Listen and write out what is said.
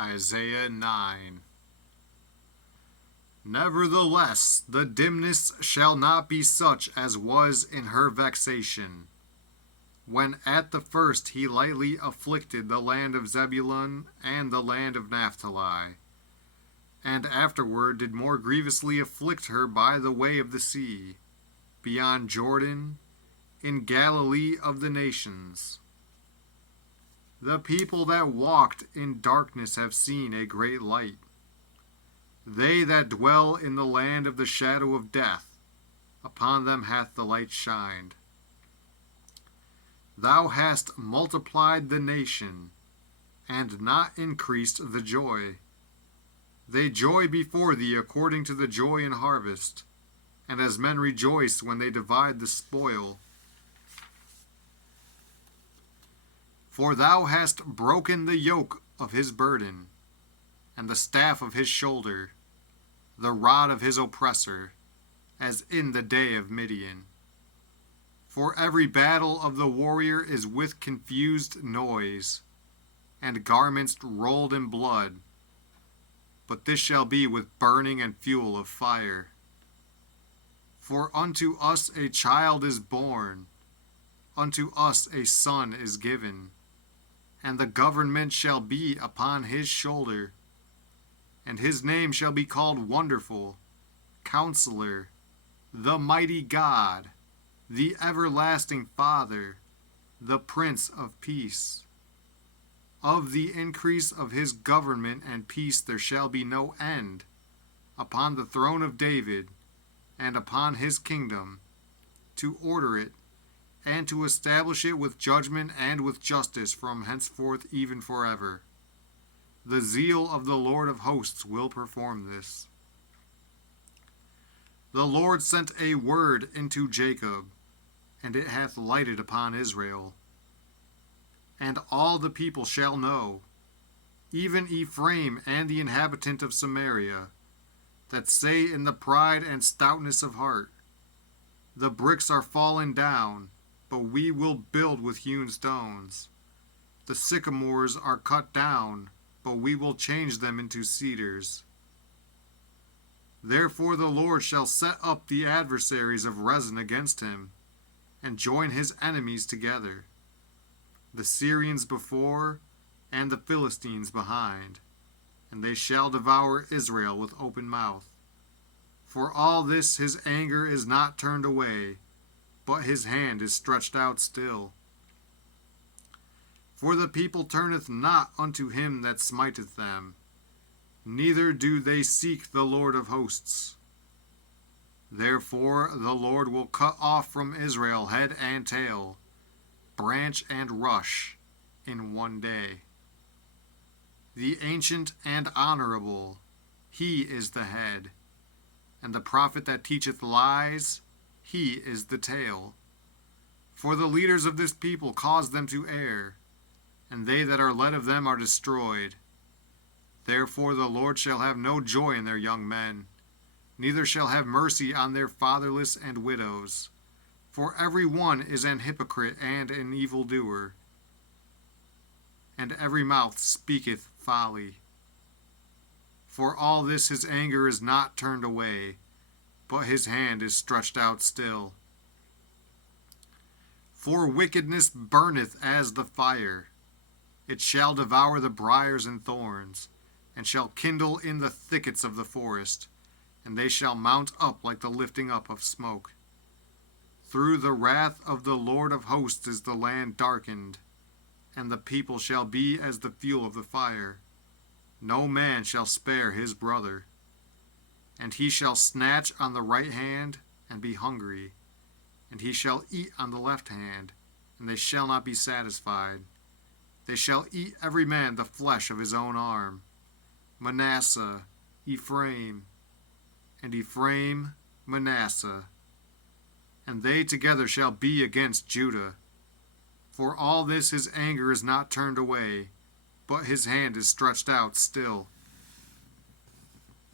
Isaiah 9. Nevertheless, the dimness shall not be such as was in her vexation, when at the first he lightly afflicted the land of Zebulun and the land of Naphtali, and afterward did more grievously afflict her by the way of the sea, beyond Jordan, in Galilee of the nations. The people that walked in darkness have seen a great light. They that dwell in the land of the shadow of death, upon them hath the light shined. Thou hast multiplied the nation, and not increased the joy. They joy before thee according to the joy in harvest, and as men rejoice when they divide the spoil. For thou hast broken the yoke of his burden, and the staff of his shoulder, the rod of his oppressor, as in the day of Midian. For every battle of the warrior is with confused noise, and garments rolled in blood. But this shall be with burning and fuel of fire. For unto us a child is born, unto us a son is given, and the government shall be upon his shoulder. And his name shall be called Wonderful, Counselor, the Mighty God, the Everlasting Father, the Prince of Peace. Of the increase of his government and peace there shall be no end, upon the throne of David, and upon his kingdom, to order it, and to establish it with judgment and with justice from henceforth even forever. The zeal of the Lord of hosts will perform this. The Lord sent a word into Jacob, and it hath lighted upon Israel. And all the people shall know, even Ephraim and the inhabitant of Samaria, that say in the pride and stoutness of heart, the bricks are fallen down, but we will build with hewn stones. The sycamores are cut down, but we will change them into cedars. Therefore the Lord shall set up the adversaries of Rezin against him, and join his enemies together, the Syrians before, and the Philistines behind, and they shall devour Israel with open mouth. For all this his anger is not turned away, but his hand is stretched out still. For the people turneth not unto him that smiteth them, neither do they seek the Lord of hosts. Therefore the Lord will cut off from Israel head and tail, branch and rush, in one day. The ancient and honorable, he is the head, and the prophet that teacheth lies, he is the tail. For the leaders of this people cause them to err, and they that are led of them are destroyed. Therefore the Lord shall have no joy in their young men, neither shall have mercy on their fatherless and widows. For every one is an hypocrite and an evildoer, and every mouth speaketh folly. For all this his anger is not turned away, but his hand is stretched out still. For wickedness burneth as the fire, it shall devour the briars and thorns, and shall kindle in the thickets of the forest, and they shall mount up like the lifting up of smoke. Through the wrath of the Lord of hosts is the land darkened, and the people shall be as the fuel of the fire. No man shall spare his brother. And he shall snatch on the right hand, and be hungry, and he shall eat on the left hand, and they shall not be satisfied. They shall eat every man the flesh of his own arm. Manasseh, Ephraim, and Ephraim, Manasseh. And they together shall be against Judah. For all this his anger is not turned away, but his hand is stretched out still.